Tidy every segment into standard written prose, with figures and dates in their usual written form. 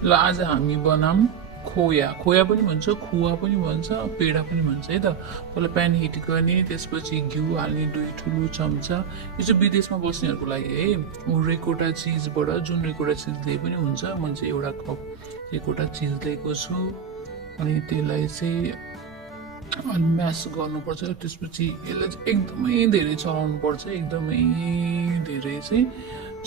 ल आज हामी बनाऊँ खोया खोया पनि भन्छ खुवा पनि भन्छ पेडा पनि भन्छ है त। पहिला प्यान हिट गर्ने, त्यसपछि घिउ हाल्ने 2 ठुलो चम्चा। यो चाहिँ विदेशमा बस्नेहरूको लागि है। रेकोटा चिजबाट जुन रेकोटा चिज लिए पनि हुन्छ। मैले चाहिँ एउटा कप रेकोटा चिज लिएको छु। अनि त्यसलाई चाहिँ अनि म्यास गर्नुपर्छ। त्यसपछि यसलाई चाहिँ एकदमै धेरै चलाउनु पर्छ, एकदमै धेरै चाहिँ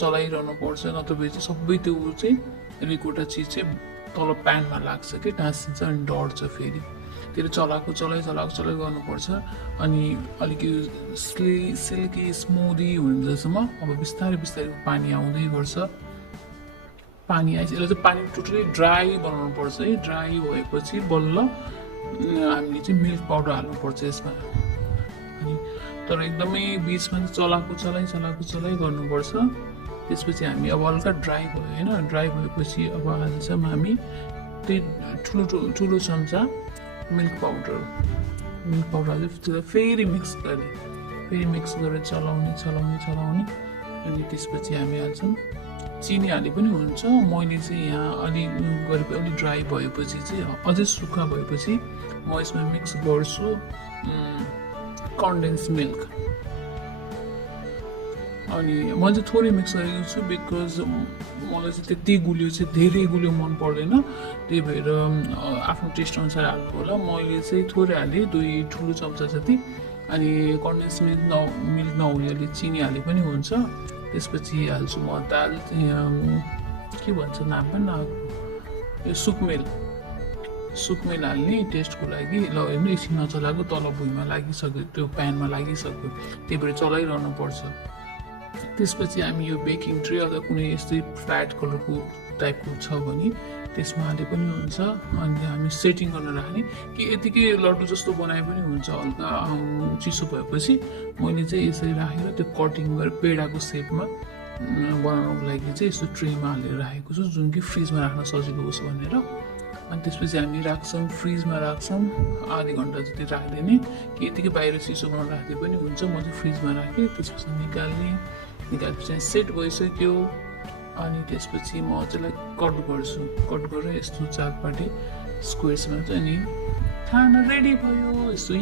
चलाइरहनु पर्छ, नत्र चाहिँ सबै त्यो चाहिँ रेकोटा चिज चाहिँ तल प्यानमा लाग्छ कि टाँसिन्छ अनि डढ्छ। फेरि त्यसले चलाएको चलाइ गर्नुपर्छ। अनि अलिक सिल्की स्मुदी हुँदासम्म अब बिस्तारै बिस्तारै पानी आउँदै गर्छ। पानी आइसक्यो, यसलाई चाहिँ पानी टोटली ड्राई बनाउनु पर्छ है। ड्राई भएपछि बल्ल हामीले चाहिँ मिल्क पाउडर हाल्नुपर्छ यसमा। अनि तर एकदमै बिचमा चाहिँ चलाएको चलाइ गर्नुपर्छ। त्यसपछि हामी अब हल्का ड्राई भयो होइन, ड्राई भएपछि अब हाल्छौँ हामी त्यही ठुलो चम्चा मिल्क पाउडर हाल्यो। त्यसलाई फेरि मिक्स गरेर चलाउने। अनि त्यसपछि हामी हाल्छौँ चिनी हाले पनि हुन्छ। मैले चाहिँ यहाँ अलिक गरेपछि अलिक ड्राई भएपछि चाहिँ अझै सुक्खा भएपछि म यसमा मिक्स गर्छु कन्डेन्स मिल्क। अनि म चाहिँ थोरै मिक्स गरेको छु बिकज मलाई चाहिँ त्यति गुलियो चाहिँ धेरै गुलियो मन पर्दैन, त्यही भएर आफ्नो टेस्ट अनुसार हाल्नु होला। मैले चाहिँ थोरै हालेँ 2 ठुलो चम्चा जति। अनि कन्डेन्स मिल्क नहुने अलिक चिनी हाले पनि हुन्छ। त्यसपछि हाल्छु म दाल के भन्छ नाम पनि नआएको, यो सुकमेल हाल्ने टेस्टको लागि। ल हेर्नु एकछिन नचलाएको तल भुइँमा लागिसक्यो, त्यो प्यानमा लागिसक्यो, त्यही भएर चलाइरहनु पर्छ। त्यसपछि हामी यो बेकिङ ट्रे अथवा कुनै यस्तै फ्ल्याट कलरको टाइपको छ भने त्यसमा हाले पनि हुन्छ। अनि हामी सेटिङ गर्न राख्ने कि यतिकै लड्डु जस्तो बनाए पनि हुन्छ। हल्का चिसो भएपछि मैले चाहिँ यसरी राखेर त्यो कटिङ गरेर पेडाको सेपमा बनाउनको लागि चाहिँ यस्तो ट्रेमा हालेर राखेको छु, जुन कि फ्रिजमा राख्न सजिलो होस् भनेर। अनि त्यसपछि हामी फ्रिजमा राख्छौँ आधी घन्टा जति राख्दैन कि यतिकै बाहिर चिसोमा राख्दै पनि हुन्छ। म चाहिँ फ्रिजमा राखेँ, त्यसपछि निकालेपछि सेट भइसक्यो। अनि त्यसपछि म त्यसलाई कट गरेर यस्तो चारपाटे स्क्वेयर्समा चाहिँ अनि खाना रेडी भयो। यस्तो